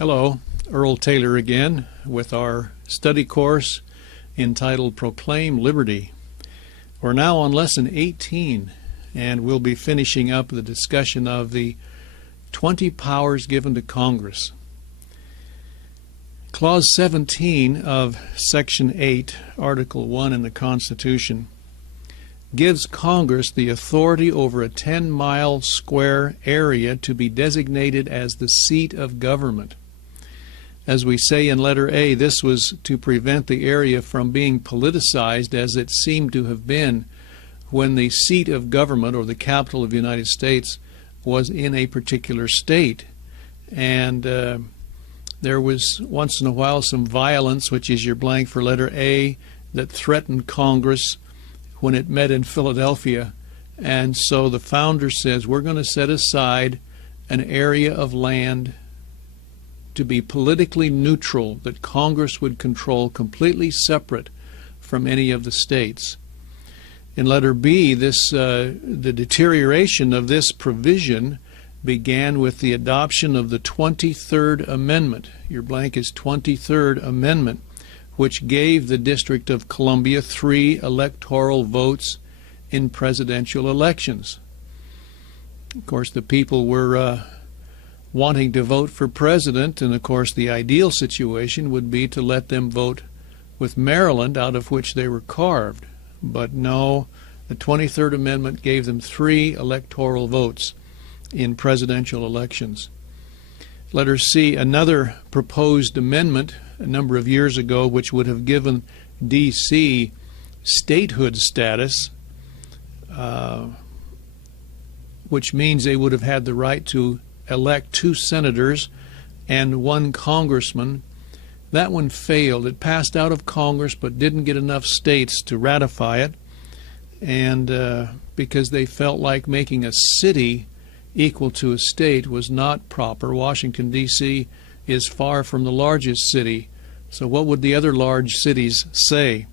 Hello, Earl Taylor again with our study course entitled Proclaim Liberty. We're now on Lesson 18, and we'll be finishing up the discussion of the 20 powers given to Congress. Clause 17 of Section 8, Article 1 in the Constitution gives Congress the authority over a 10-mile square area to be designated as the seat of government. As we say in letter A, this was to prevent the area from being politicized as it seemed to have been when the seat of government, or the capital of the United States, was in a particular state. And there was once in a while some violence, which is your blank for letter A, that threatened Congress when it met in Philadelphia. And so the founder says, we're going to set aside an area of land to be politically neutral, that Congress would control, completely separate from any of the states. In letter B, the deterioration of this provision began with the adoption of the 23rd Amendment. Your blank is 23rd Amendment, which gave the District of Columbia 3 electoral votes in presidential elections. Of course, the people were wanting to vote for president, and of course the ideal situation would be to let them vote with Maryland, out of which they were carved. But no, the 23rd Amendment gave them 3 electoral votes in presidential elections. Letter C, another proposed amendment a number of years ago, which would have given D.C. statehood status, which means they would have had the right to elect 2 senators and 1 congressman. That one failed. It passed out of Congress but didn't get enough states to ratify it, and because they felt like making a city equal to a state was not proper. Washington, D.C. is far from the largest city, so what would the other large cities say?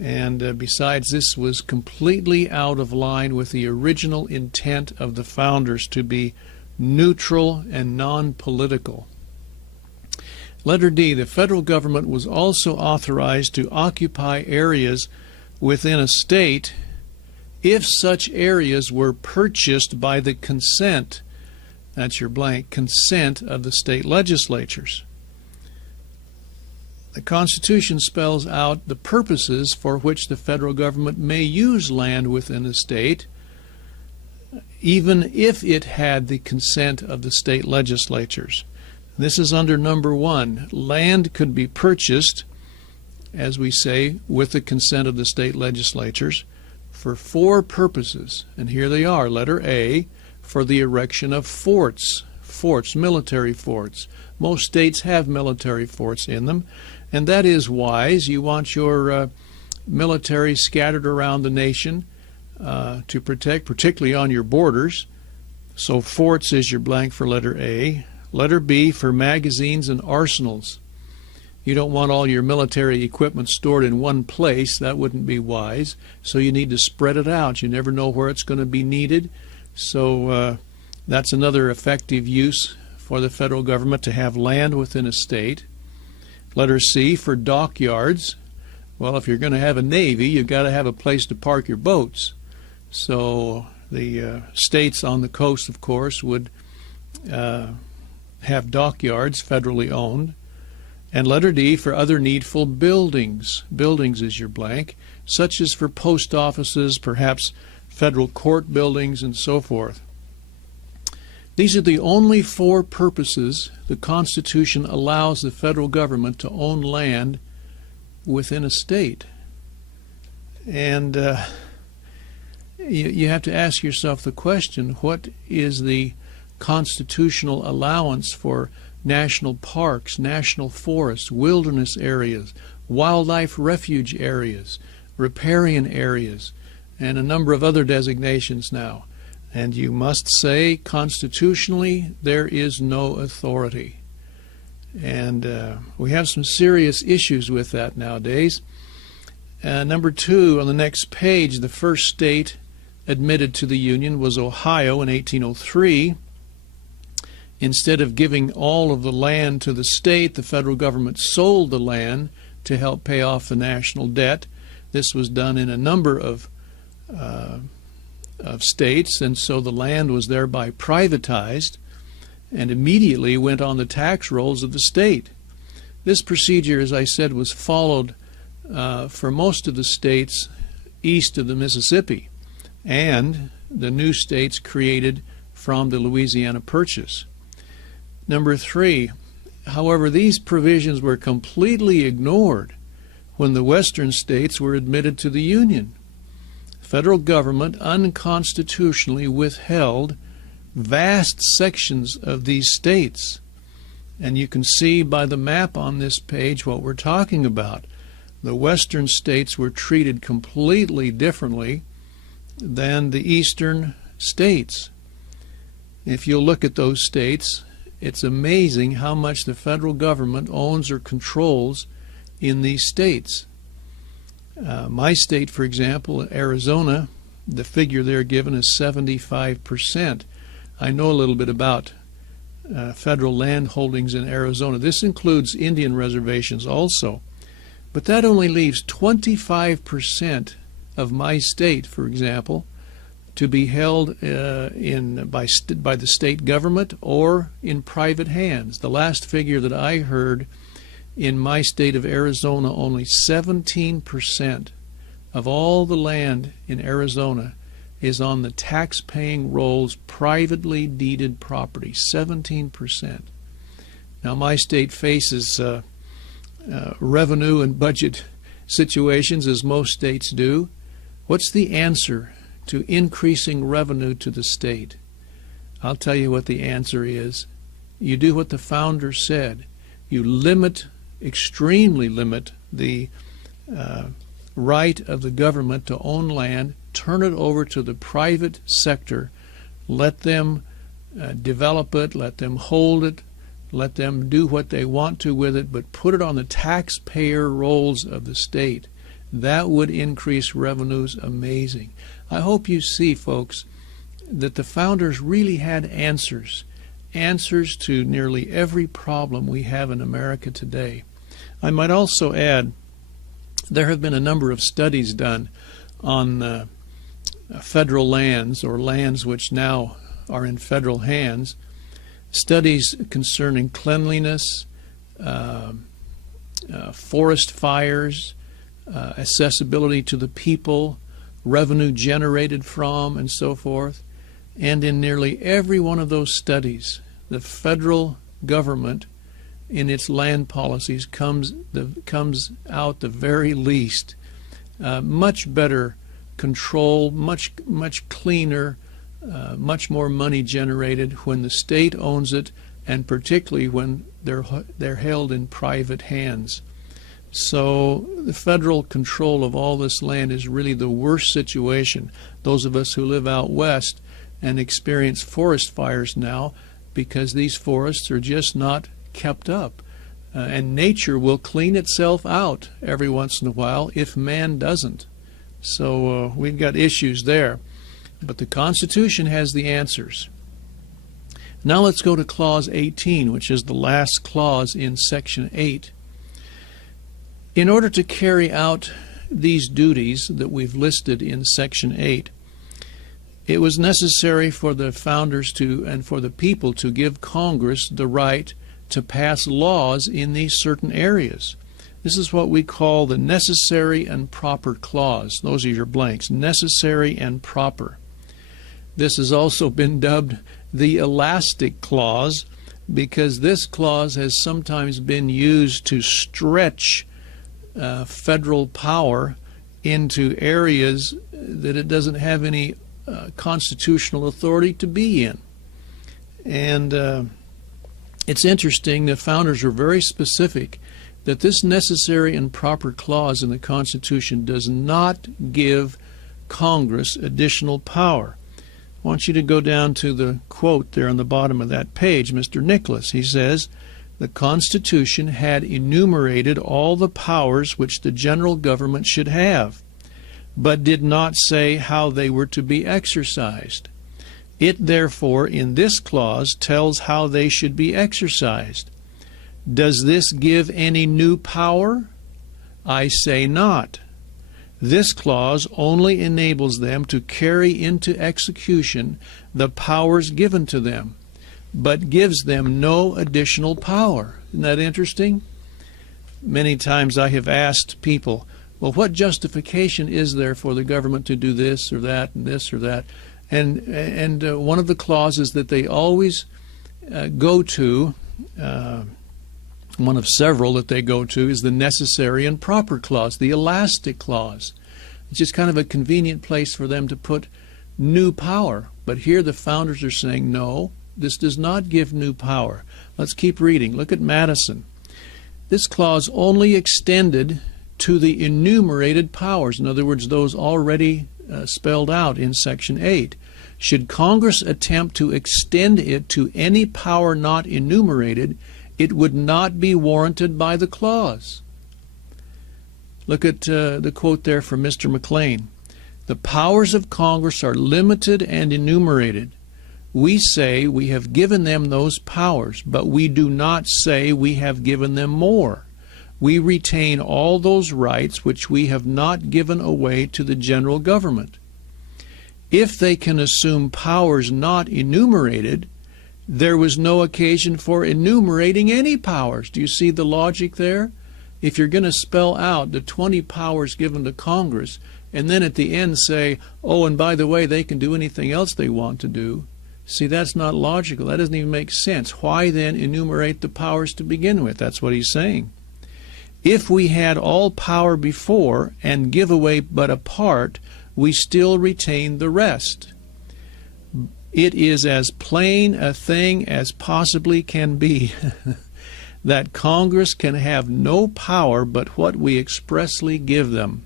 And besides, this was completely out of line with the original intent of the founders to be neutral and non-political. Letter D, the federal government was also authorized to occupy areas within a state if such areas were purchased by the consent, that's your blank, consent of the state legislatures. The Constitution spells out the purposes for which the federal government may use land within a state, even if it had the consent of the state legislatures. This is under number 1. Land could be purchased, as we say, with the consent of the state legislatures for 4 purposes. And here they are. Letter A, for the erection of forts, military forts. Most states have military forts in them, and that is wise. You want your military scattered around the nation to protect, particularly on your borders. So forts is your blank for letter A. Letter B, for magazines and arsenals. You don't want all your military equipment stored in one place. That wouldn't be wise. So you need to spread it out. You never know where it's going to be needed. So that's another effective use for the federal government, to have land within a state. Letter C, for dockyards. Well, if you're going to have a navy, you've got to have a place to park your boats. So the states on the coast, of course, would have dockyards, federally owned. And letter D, for other needful buildings. Buildings is your blank, such as for post offices, perhaps federal court buildings, and so forth. These are the only 4 purposes the Constitution allows the federal government to own land within a state. And you have to ask yourself the question, what is the constitutional allowance for national parks, national forests, wilderness areas, wildlife refuge areas, riparian areas, and a number of other designations now? And you must say, constitutionally, there is no authority. And we have some serious issues with that nowadays. Number 2, on the next page, the first state admitted to the Union was Ohio in 1803. Instead of giving all of the land to the state, the federal government sold the land to help pay off the national debt. This was done in a number of states, and so the land was thereby privatized and immediately went on the tax rolls of the state. This procedure, as I said, was followed for most of the states east of the Mississippi and the new states created from the Louisiana Purchase. Number 3, however, these provisions were completely ignored when the western states were admitted to the Union. The federal government unconstitutionally withheld vast sections of these states. And you can see by the map on this page what we're talking about. The western states were treated completely differently than the eastern states. If you look at those states, it's amazing how much the federal government owns or controls in these states. My state, for example, Arizona, the figure there given is 75%. I know a little bit about federal land holdings in Arizona. This includes Indian reservations also. But that only leaves 25% of my state, for example, to be held by the state government or in private hands. The last figure that I heard, in my state of Arizona, only 17% of all the land in Arizona is on the tax-paying rolls, privately deeded property, 17%. Now, my state faces revenue and budget situations, as most states do. What's the answer to increasing revenue to the state? I'll tell you what the answer is. You do what the founders said. You extremely limit the right of the government to own land, turn it over to the private sector, let them develop it, let them hold it, let them do what they want to with it, but put it on the taxpayer rolls of the state. That would increase revenues amazing. I hope you see, folks, that the founders really had answers to nearly every problem we have in America today. I might also add, there have been a number of studies done on federal lands, or lands which now are in federal hands, studies concerning cleanliness, forest fires, accessibility to the people, revenue generated from, and so forth. And in nearly every one of those studies, the federal government in its land policies comes out the very least much better control, much cleaner, much more money generated when the state owns it, and particularly when they're held in private hands. So the federal control of all this land is really the worst situation. Those of us who live out west and experience forest fires now, because these forests are just not kept up. And nature will clean itself out every once in a while if man doesn't. So we've got issues there. But the Constitution has the answers. Now let's go to Clause 18, which is the last clause in Section 8. In order to carry out these duties that we've listed in Section 8, it was necessary for the founders and for the people to give Congress the right to pass laws in these certain areas. This is what we call the necessary and proper clause. Those are your blanks, necessary and proper. This has also been dubbed the elastic clause, because this clause has sometimes been used to stretch federal power into areas that it doesn't have any constitutional authority to be in. And it's interesting, the founders were very specific that this necessary and proper clause in the Constitution does not give Congress additional power. I want you to go down to the quote there on the bottom of that page. Mr. Nicholas, he says, the Constitution had enumerated all the powers which the general government should have, but did not say how they were to be exercised. It therefore, in this clause, tells how they should be exercised. Does this give any new power? I say not. This clause only enables them to carry into execution the powers given to them, but gives them no additional power. Isn't that interesting? Many times I have asked people, well, what justification is there for the government to do this or that and this or that? And one of the clauses that they always go to, one of several that they go to, is the necessary and proper clause, the elastic clause. It's just kind of a convenient place for them to put new power. But here the founders are saying, no, this does not give new power. Let's keep reading. Look at Madison. This clause only extended to the enumerated powers, in other words, those already spelled out in Section 8. Should Congress attempt to extend it to any power not enumerated, it would not be warranted by the clause. Look at the quote there from Mr. McLean. The powers of Congress are limited and enumerated. We say we have given them those powers, but we do not say we have given them more. We retain all those rights which we have not given away to the general government. If they can assume powers not enumerated, there was no occasion for enumerating any powers. Do you see the logic there? If you're going to spell out the 20 powers given to Congress, and then at the end say, oh, and by the way, they can do anything else they want to do, see, that's not logical. That doesn't even make sense. Why then enumerate the powers to begin with? That's what he's saying. If we had all power before and give away but a part, we still retain the rest. It is as plain a thing as possibly can be that Congress can have no power but what we expressly give them.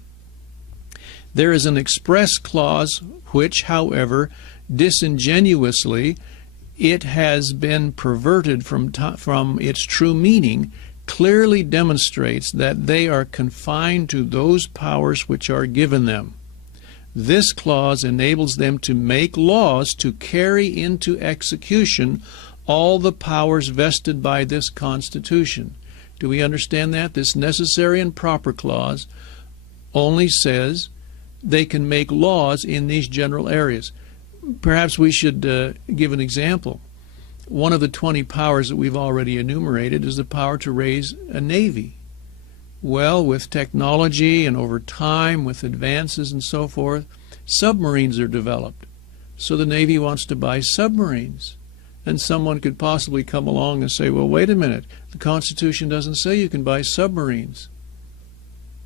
There is an express clause which, however, disingenuously, it has been perverted from its true meaning, clearly demonstrates that they are confined to those powers which are given them. This clause enables them to make laws to carry into execution all the powers vested by this Constitution. Do we understand that? This necessary and proper clause only says they can make laws in these general areas. Perhaps we should give an example. One of the 20 powers that we've already enumerated is the power to raise a navy. Well, with technology and over time, with advances and so forth, submarines are developed. So the Navy wants to buy submarines. And someone could possibly come along and say, well, wait a minute, the Constitution doesn't say you can buy submarines.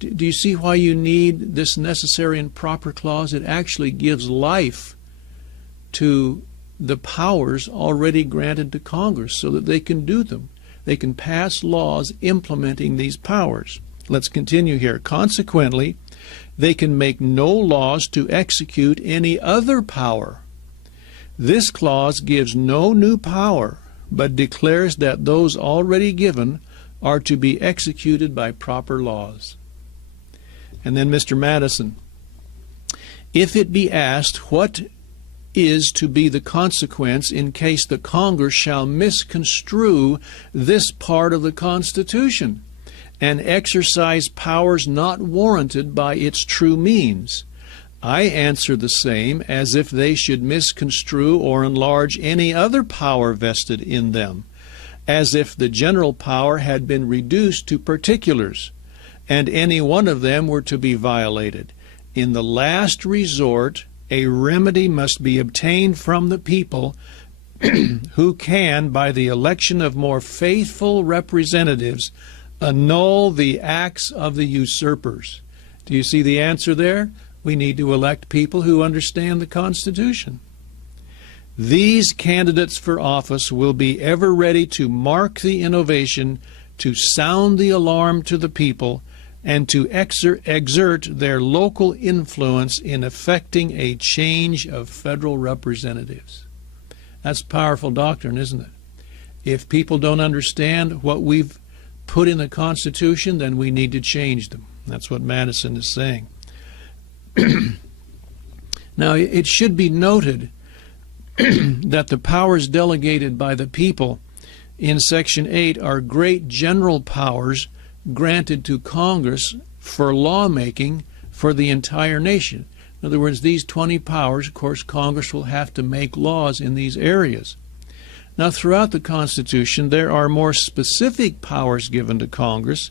Do you see why you need this necessary and proper clause? It actually gives life to the powers already granted to Congress so that they can do them. They can pass laws implementing these powers. Let's continue here. Consequently, they can make no laws to execute any other power. This clause gives no new power, but declares that those already given are to be executed by proper laws. And then Mr. Madison, if it be asked what is to be the consequence in case the Congress shall misconstrue this part of the Constitution and exercise powers not warranted by its true means, I answer the same as if they should misconstrue or enlarge any other power vested in them, as if the general power had been reduced to particulars, and any one of them were to be violated. In the last resort, a remedy must be obtained from the people who can, by the election of more faithful representatives, annul the acts of the usurpers. Do you see the answer there? We need to elect people who understand the Constitution. These candidates for office will be ever ready to mark the innovation, to sound the alarm to the people, and to exert their local influence in effecting a change of federal representatives. That's powerful doctrine, isn't it? If people don't understand what we've put in the Constitution, then we need to change them. That's what Madison is saying. Now, it should be noted that the powers delegated by the people in Section 8 are great general powers granted to Congress for lawmaking for the entire nation. In other words, these 20 powers, of course, Congress will have to make laws in these areas. Now, throughout the Constitution, there are more specific powers given to Congress,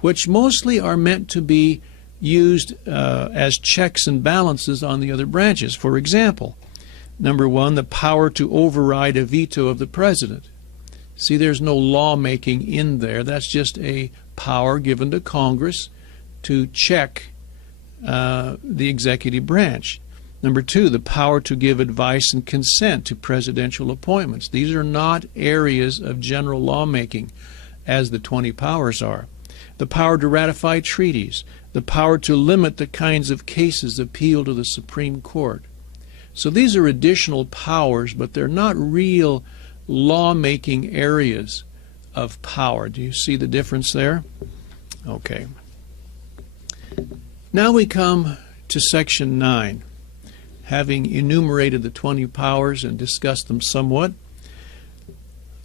which mostly are meant to be used as checks and balances on the other branches. For example, number one, the power to override a veto of the president. See, there's no lawmaking in there. That's just a power given to Congress to check the executive branch. Number two, the power to give advice and consent to presidential appointments. These are not areas of general lawmaking as the 20 powers are. The power to ratify treaties, the power to limit the kinds of cases appealed to the Supreme Court. So these are additional powers, but they're not real lawmaking areas of power. Do you see the difference there? Okay. Now we come to Section 9. Having enumerated the 20 powers and discussed them somewhat,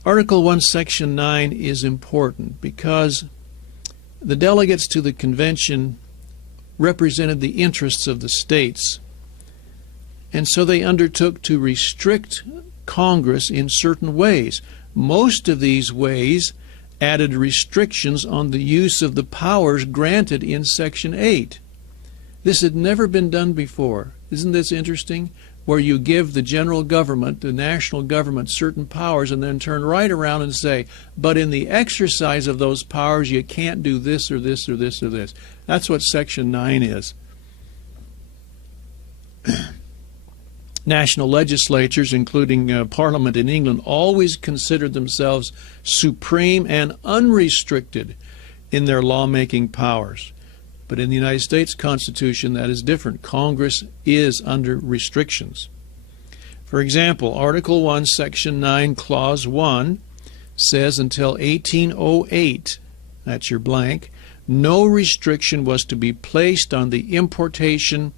Article 1, Section 9 is important because the delegates to the convention represented the interests of the states, and so they undertook to restrict Congress in certain ways. Most of these ways added restrictions on the use of the powers granted in Section 8. This had never been done before. Isn't this interesting? Where you give the general government, the national government, certain powers and then turn right around and say, but in the exercise of those powers you can't do this or this or this or this. That's what Section 9 is. National legislatures, including Parliament in England, always considered themselves supreme and unrestricted in their lawmaking powers. But in the United States Constitution, that is different. Congress is under restrictions. For example, Article 1, Section 9, Clause 1 says until 1808, that's your blank, no restriction was to be placed on the importation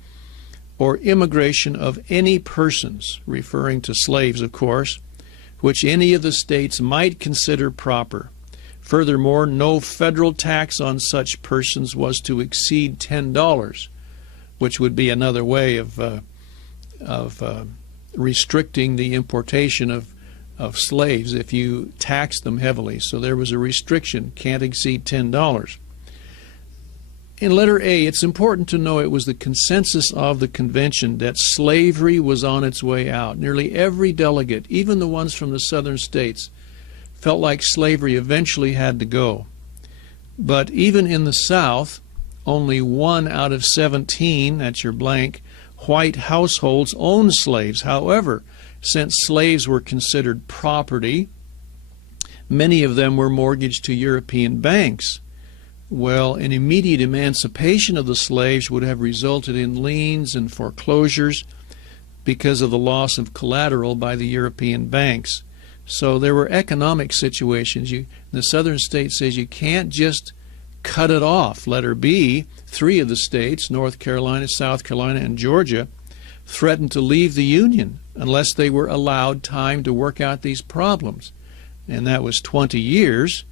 or immigration of any persons, referring to slaves, of course, which any of the states might consider proper. Furthermore, no federal tax on such persons was to exceed $10, which would be another way of restricting the importation of slaves if you tax them heavily. So there was a restriction, can't exceed $10. In letter A, it's important to know it was the consensus of the convention that slavery was on its way out. Nearly every delegate, even the ones from the southern states, felt like slavery eventually had to go. But even in the South, only 1 out of 17, that's your blank, white households owned slaves. However, since slaves were considered property, many of them were mortgaged to European banks. Well, an immediate emancipation of the slaves would have resulted in liens and foreclosures because of the loss of collateral by the European banks. So there were economic situations. The southern state says you can't just cut it off. Letter B, 3 of the states, North Carolina, South Carolina, and Georgia, threatened to leave the Union unless they were allowed time to work out these problems. And that was 20 years,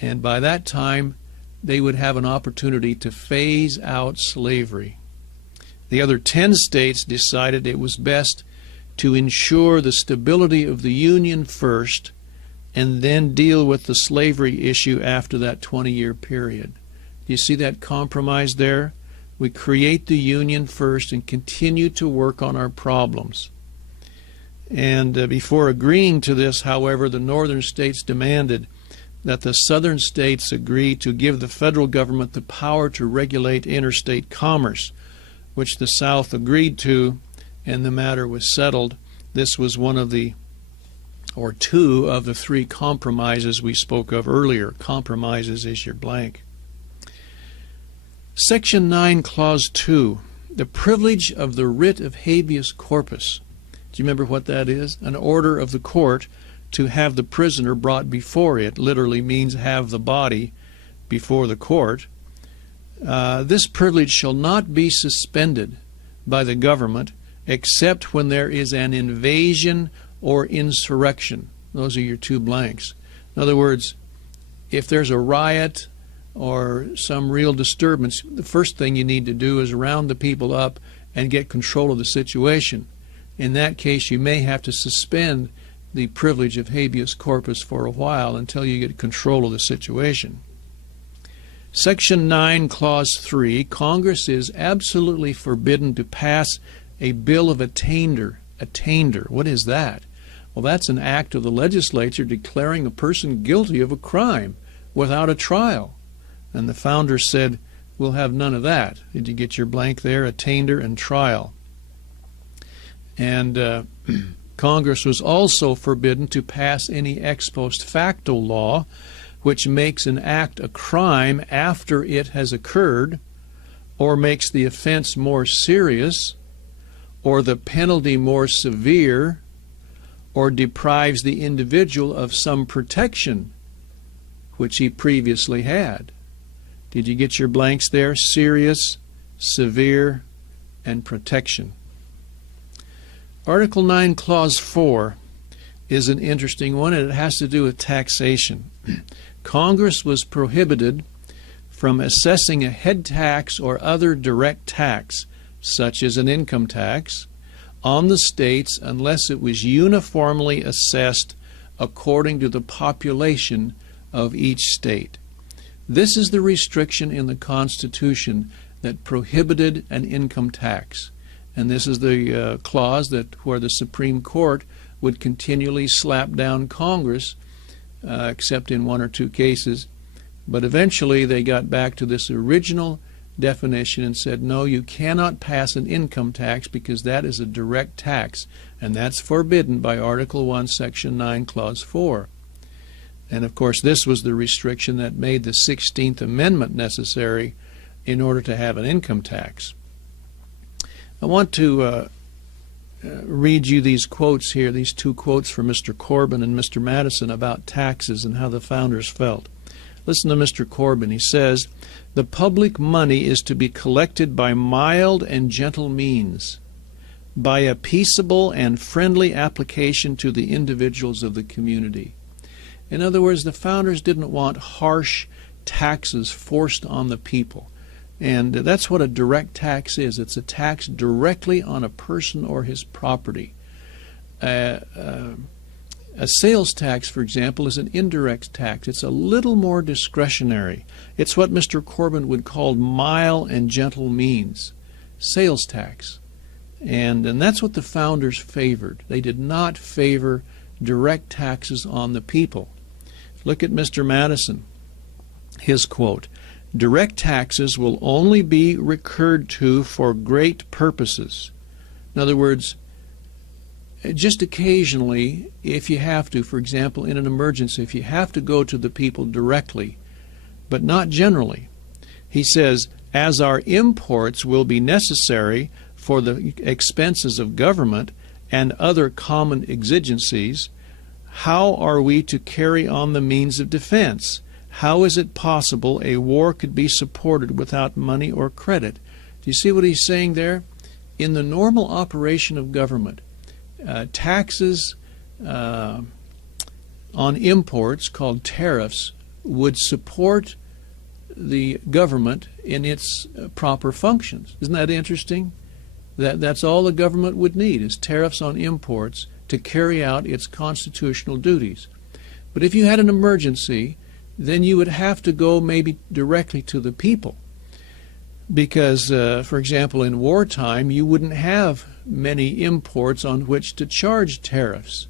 and by that time they would have an opportunity to phase out slavery. The other 10 states decided it was best to ensure the stability of the Union first and then deal with the slavery issue after that 20-year period. Do you see that compromise there? We create the Union first and continue to work on our problems. And before agreeing to this, however, the northern states demanded that the southern states agree to give the federal government the power to regulate interstate commerce, which the South agreed to, and the matter was settled. This was one of the, or 2 of the 3 compromises we spoke of earlier. Compromises is your blank. Section 9, Clause 2, the privilege of the writ of habeas corpus. Do you remember what that is? An order of the court to have the prisoner brought before it. Literally means have the body before the court. This privilege shall not be suspended by the government except when there is an invasion or insurrection. Those are your two blanks. In other words, if there's a riot or some real disturbance, the first thing you need to do is round the people up and get control of the situation. In that case, you may have to suspend the privilege of habeas corpus for a while until you get control of the situation. Section 9, Clause 3, Congress is absolutely forbidden to pass a bill of attainder. Attainder, what is that? Well, that's an act of the legislature declaring a person guilty of a crime without a trial. And the founders said, we'll have none of that. Did you get your blank there? Attainder and trial. And Congress was also forbidden to pass any ex post facto law which makes an act a crime after it has occurred, or makes the offense more serious, or the penalty more severe, or deprives the individual of some protection which he previously had. Did you get your blanks there? Serious, severe, and protection. Article 9, Clause 4 is an interesting one, and it has to do with taxation. Congress was prohibited from assessing a head tax or other direct tax, such as an income tax, on the states unless it was uniformly assessed according to the population of each state. This is the restriction in the Constitution that prohibited an income tax. And this is the clause that where the Supreme Court would continually slap down Congress, except in one or two cases. But eventually they got back to this original definition and said, no, you cannot pass an income tax because that is a direct tax, and that's forbidden by Article 1, Section 9, Clause 4. And of course this was the restriction that made the 16th Amendment necessary in order to have an income tax. I want to read you these quotes here, these two quotes from Mr. Corbin and Mr. Madison about taxes and how the founders felt. Listen to Mr. Corbin. He says, "The public money is to be collected by mild and gentle means, by a peaceable and friendly application to the individuals of the community." In other words, the founders didn't want harsh taxes forced on the people. And that's what a direct tax is. It's a tax directly on a person or his property. A sales tax, for example, is an indirect tax. It's a little more discretionary. It's what Mr. Corbin would call mild and gentle means. Sales tax. And that's what the founders favored. They did not favor direct taxes on the people. Look at Mr. Madison. His quote, "Direct taxes will only be recurred to for great purposes." In other words, just occasionally, if you have to, for example, in an emergency, if you have to go to the people directly, but not generally. He says, "As our imports will be necessary for the expenses of government and other common exigencies, how are we to carry on the means of defense? How is it possible a war could be supported without money or credit?" Do you see what he's saying there? In the normal operation of government, taxes on imports, called tariffs, would support the government in its proper functions. Isn't that interesting? That's all the government would need, is tariffs on imports to carry out its constitutional duties. But if you had an emergency, then you would have to go maybe directly to the people. Because, for example, in wartime, you wouldn't have many imports on which to charge tariffs.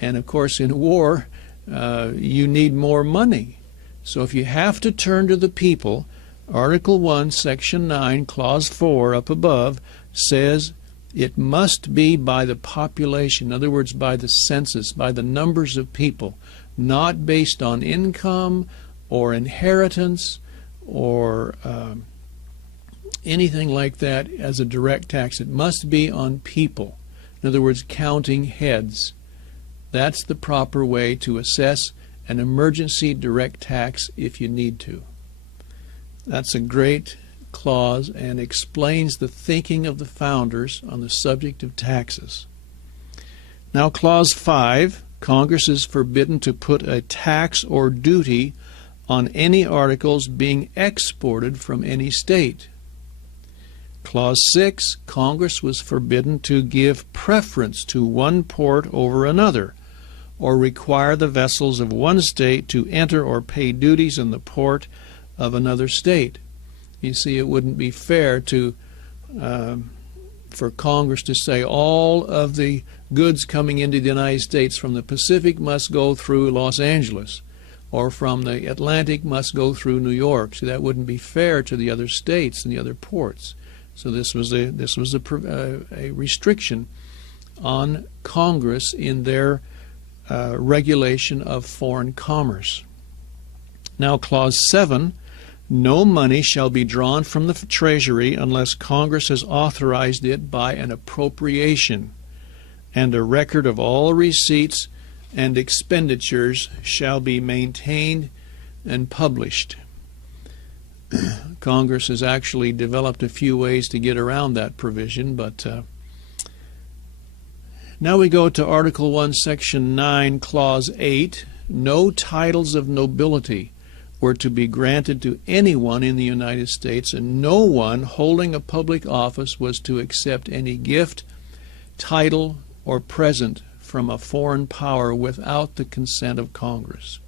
And of course, in war, you need more money. So if you have to turn to the people, Article 1, Section 9, Clause 4 up above says it must be by the population, in other words, by the census, by the numbers of people, not based on income or inheritance or anything like that as a direct tax. It must be on people. In other words, counting heads. That's the proper way to assess an emergency direct tax if you need to. That's a great clause and explains the thinking of the founders on the subject of taxes. Now, Clause 5, Congress is forbidden to put a tax or duty on any articles being exported from any state. Clause 6, Congress was forbidden to give preference to one port over another, or require the vessels of one state to enter or pay duties in the port of another state. You see, it wouldn't be fair to for Congress to say all of the goods coming into the United States from the Pacific must go through Los Angeles, or from the Atlantic must go through New York. So that wouldn't be fair to the other states and the other ports. So this was a restriction on Congress in their regulation of foreign commerce. Now, Clause 7, no money shall be drawn from the Treasury unless Congress has authorized it by an appropriation, and a record of all receipts and expenditures shall be maintained and published. Congress has actually developed a few ways to get around that provision, but now we go to Article 1, Section 9, Clause 8. No titles of nobility were to be granted to anyone in the United States, and no one holding a public office was to accept any gift, title, or present from a foreign power without the consent of Congress.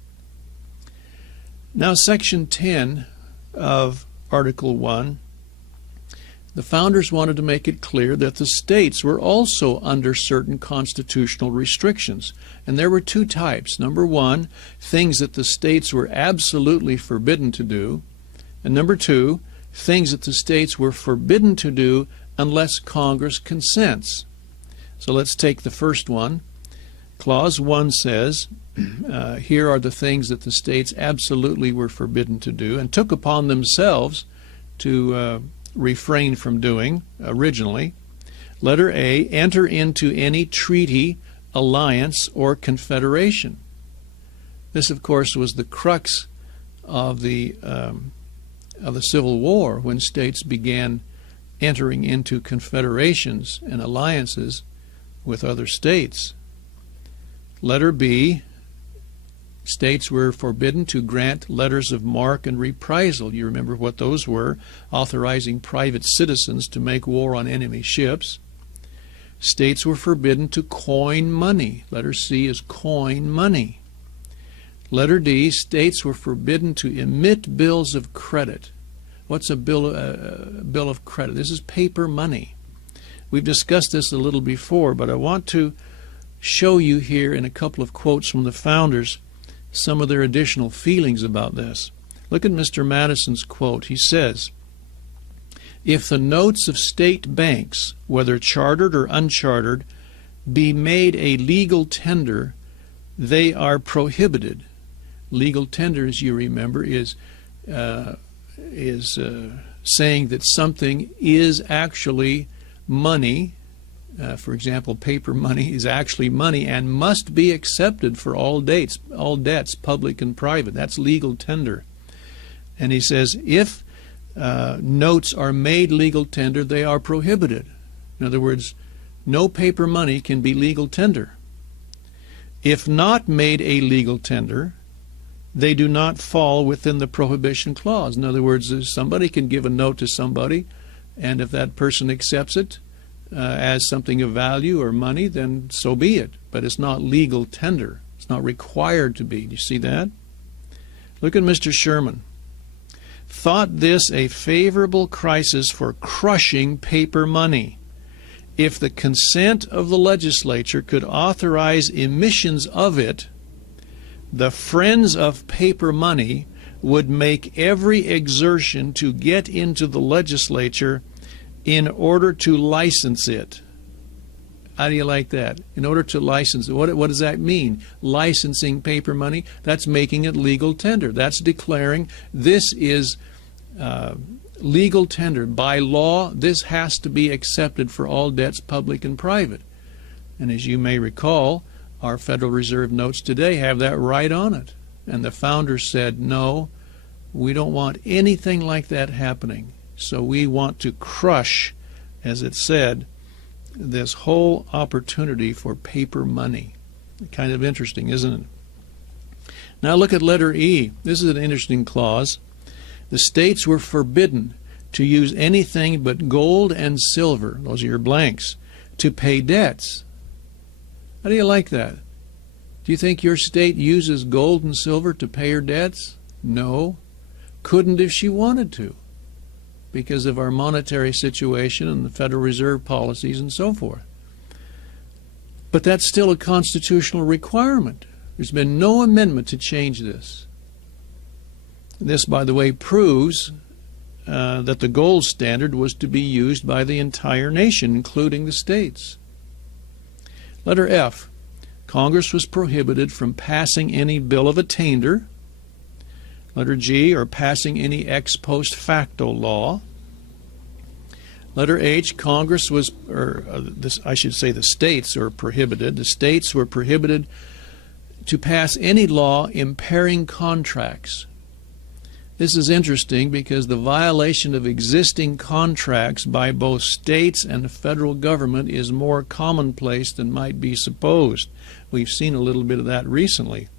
Now, Section 10 of Article 1, the founders wanted to make it clear that the states were also under certain constitutional restrictions. And there were two types. Number one, things that the states were absolutely forbidden to do. And number two, things that the states were forbidden to do unless Congress consents. So let's take the first one. Clause 1 says, here are the things that the states absolutely were forbidden to do and took upon themselves to refrain from doing originally. Letter A, enter into any treaty, alliance, or confederation. This, of course, was the crux of the Civil War, when states began entering into confederations and alliances with other states. Letter B, states were forbidden to grant letters of marque and reprisal. You remember what those were, authorizing private citizens to make war on enemy ships. States were forbidden to coin money. Letter C is coin money. Letter D, states were forbidden to emit bills of credit. What's a bill of credit? This is paper money. We've discussed this a little before, but I want to show you here in a couple of quotes from the founders some of their additional feelings about this. Look at Mr. Madison's quote. He says, if the notes of state banks, whether chartered or unchartered, be made a legal tender, they are prohibited. Legal tender, as you remember, is saying that something is actually money. For example, paper money is actually money and must be accepted for all debts, public and private. That's legal tender. And he says, if notes are made legal tender, they are prohibited. In other words, no paper money can be legal tender. If not made a legal tender, they do not fall within the prohibition clause. In other words, somebody can give a note to somebody, and if that person accepts it as something of value or money, then so be it. But it's not legal tender. It's not required to be. Do you see that? Look at Mr. Sherman. Thought this a favorable crisis for crushing paper money. If the consent of the legislature could authorize emissions of it, the friends of paper money would make every exertion to get into the legislature in order to license it. How do you like that? In order to license it. What does that mean? Licensing paper money? That's making it legal tender. That's declaring this is legal tender. By law, this has to be accepted for all debts, public and private. And as you may recall, our Federal Reserve notes today have that right on it. And the founders said, no, we don't want anything like that happening. So we want to crush, as it said, this whole opportunity for paper money. Kind of interesting, isn't it? Now look at letter E. This is an interesting clause. The states were forbidden to use anything but gold and silver, those are your blanks, to pay debts. How do you like that? Do you think your state uses gold and silver to pay her debts? No. Couldn't if she wanted to, because of our monetary situation and the Federal Reserve policies and so forth. But that's still a constitutional requirement. There's been no amendment to change this. This, by the way, proves that the gold standard was to be used by the entire nation, including the states. Letter F. Congress was prohibited from passing any bill of attainder. Letter G, or passing any ex post facto law. Letter H, Congress was, I should say the states are prohibited. The states were prohibited to pass any law impairing contracts. This is interesting because the violation of existing contracts by both states and the federal government is more commonplace than might be supposed. We've seen a little bit of that recently.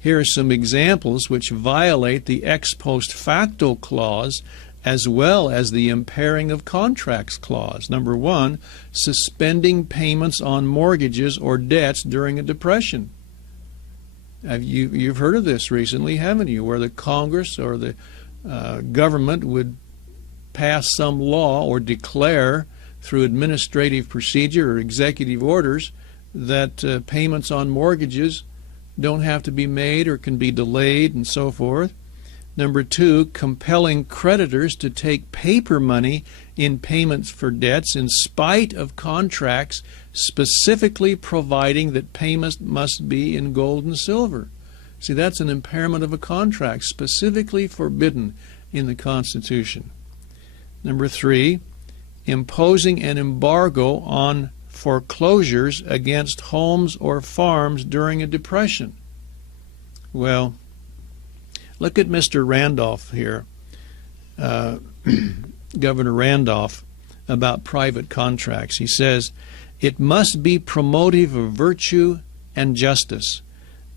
Here are some examples which violate the ex post facto clause as well as the impairing of contracts clause. Number one, suspending payments on mortgages or debts during a depression. You've heard of this recently, haven't you, where the Congress or the government would pass some law or declare through administrative procedure or executive orders that payments on mortgages don't have to be made or can be delayed and so forth. Number two, compelling creditors to take paper money in payments for debts in spite of contracts specifically providing that payments must be in gold and silver. See, that's an impairment of a contract specifically forbidden in the Constitution. Number three, imposing an embargo on foreclosures against homes or farms during a depression. Well, look at Mr. Randolph here, Governor Randolph, about private contracts. He says, it must be promotive of virtue and justice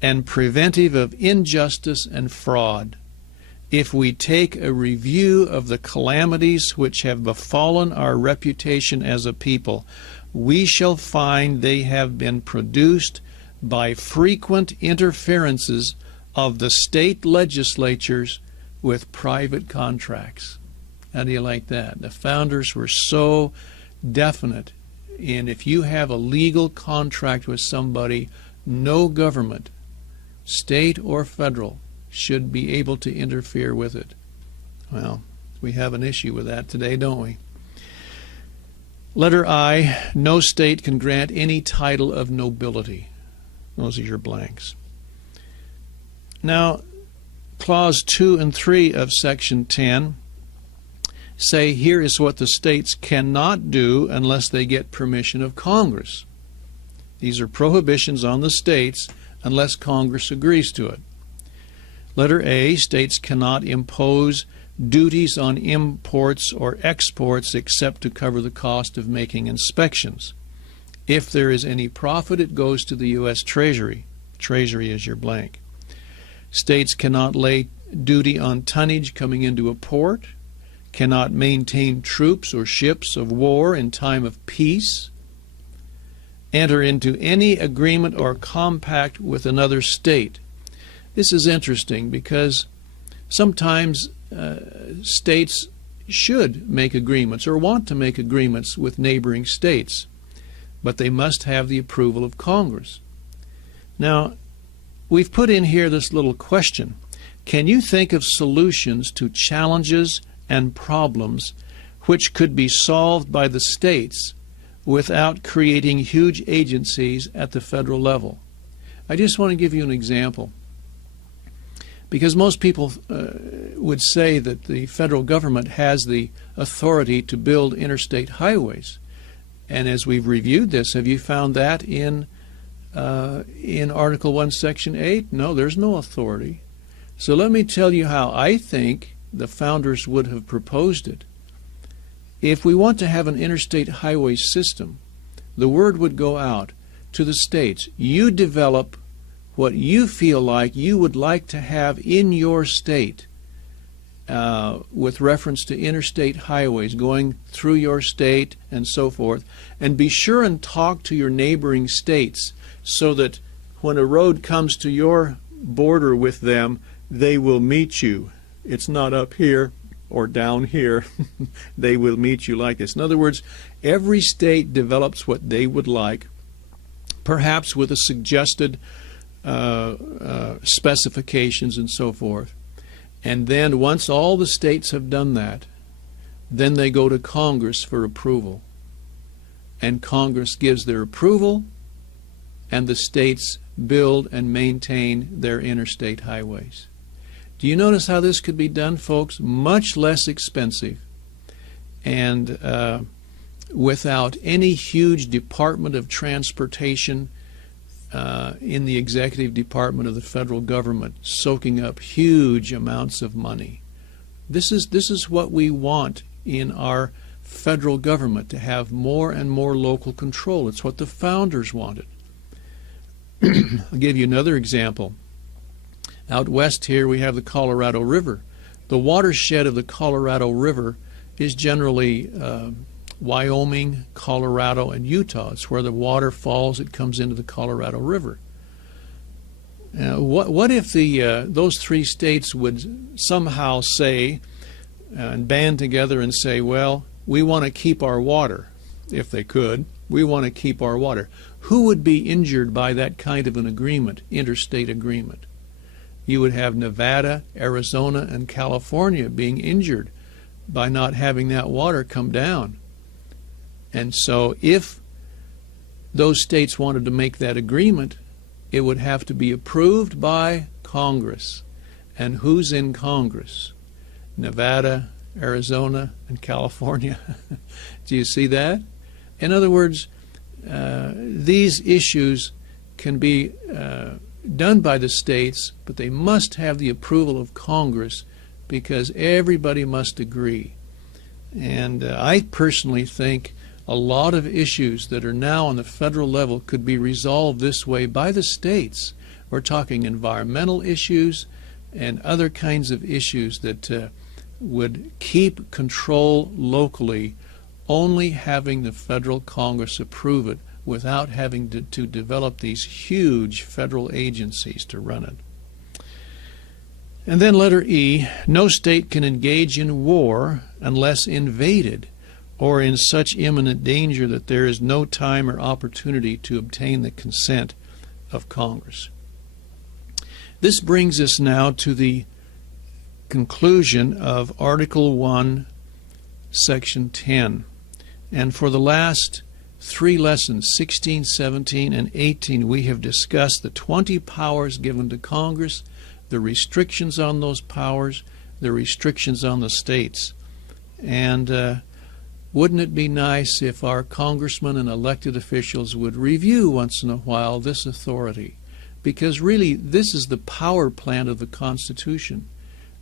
and preventive of injustice and fraud. If we take a review of the calamities which have befallen our reputation as a people, we shall find they have been produced by frequent interferences of the state legislatures with private contracts. How do you like that? The founders were so definite in, if you have a legal contract with somebody, no government, state or federal, should be able to interfere with it. Well, we have an issue with that today, don't we? Letter I, no state can grant any title of nobility. Those are your blanks. Now, Clause 2 and 3 of Section 10 say here is what the states cannot do unless they get permission of Congress. These are prohibitions on the states unless Congress agrees to it. Letter A, states cannot impose duties on imports or exports except to cover the cost of making inspections. If there is any profit, it goes to the U.S. Treasury. Treasury is your blank. States cannot lay duty on tonnage coming into a port, cannot maintain troops or ships of war in time of peace, enter into any agreement or compact with another state. This is interesting because sometimes states should make agreements or want to make agreements with neighboring states, but they must have the approval of Congress. Now, we've put in here this little question. Can you think of solutions to challenges and problems which could be solved by the states without creating huge agencies at the federal level? I just want to give you an example, because most people would say that the federal government has the authority to build interstate highways. And as we've reviewed this, have you found that in Article 1, Section 8? No, there's no authority. So let me tell you how I think the founders would have proposed it. If we want to have an interstate highway system, the word would go out to the states. You develop what you feel like you would like to have in your state with reference to interstate highways going through your state and so forth. And be sure and talk to your neighboring states so that when a road comes to your border with them, they will meet you. It's not up here or down here. They will meet you like this. In other words, every state develops what they would like, perhaps with a suggested specifications and so forth. And then once all the states have done that, then they go to Congress for approval. And Congress gives their approval, and the states build and maintain their interstate highways. Do you notice how this could be done, folks? Much less expensive and without any huge Department of Transportation in the executive department of the federal government soaking up huge amounts of money. This is what we want in our federal government, to have more and more local control. It's what the founders wanted. I'll give you another example. Out west here we have the Colorado River. The watershed of the Colorado River is generally Wyoming, Colorado, and Utah. It's where the water falls. It comes into the Colorado River. What if those three states would somehow say and band together and say, well, we want to keep our water, if they could. We want to keep our water. Who would be injured by that kind of an agreement, interstate agreement? You would have Nevada, Arizona, and California being injured by not having that water come down. And so if those states wanted to make that agreement, it would have to be approved by Congress. And who's in Congress? Nevada, Arizona, and California. Do you see that? In other words, these issues can be done by the states, but they must have the approval of Congress because everybody must agree. And I personally think a lot of issues that are now on the federal level could be resolved this way by the states. We're talking environmental issues and other kinds of issues that would keep control locally, only having the federal Congress approve it without having to develop these huge federal agencies to run it. And then letter E, no state can engage in war unless invaded or in such imminent danger that there is no time or opportunity to obtain the consent of Congress. This brings us now to the conclusion of Article 1, Section 10. And for the last three lessons, 16, 17, and 18, we have discussed the 20 powers given to Congress, the restrictions on those powers, the restrictions on the states. And wouldn't it be nice if our congressmen and elected officials would review once in a while this authority? Because really, this is the power plant of the Constitution.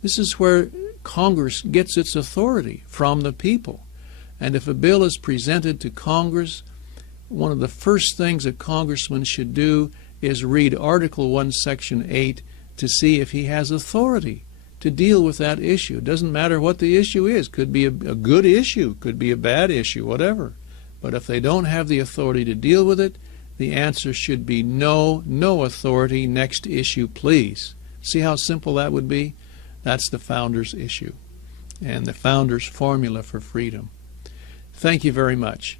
This is where Congress gets its authority from the people. And if a bill is presented to Congress, one of the first things a congressman should do is read Article 1, Section 8 to see if he has authority to deal with that issue. It doesn't matter what the issue is. Could be a good issue, could be a bad issue, whatever. But if they don't have the authority to deal with it, the answer should be no, no authority, next issue, please. See how simple that would be? That's the founders' issue and the founders' formula for freedom. Thank you very much.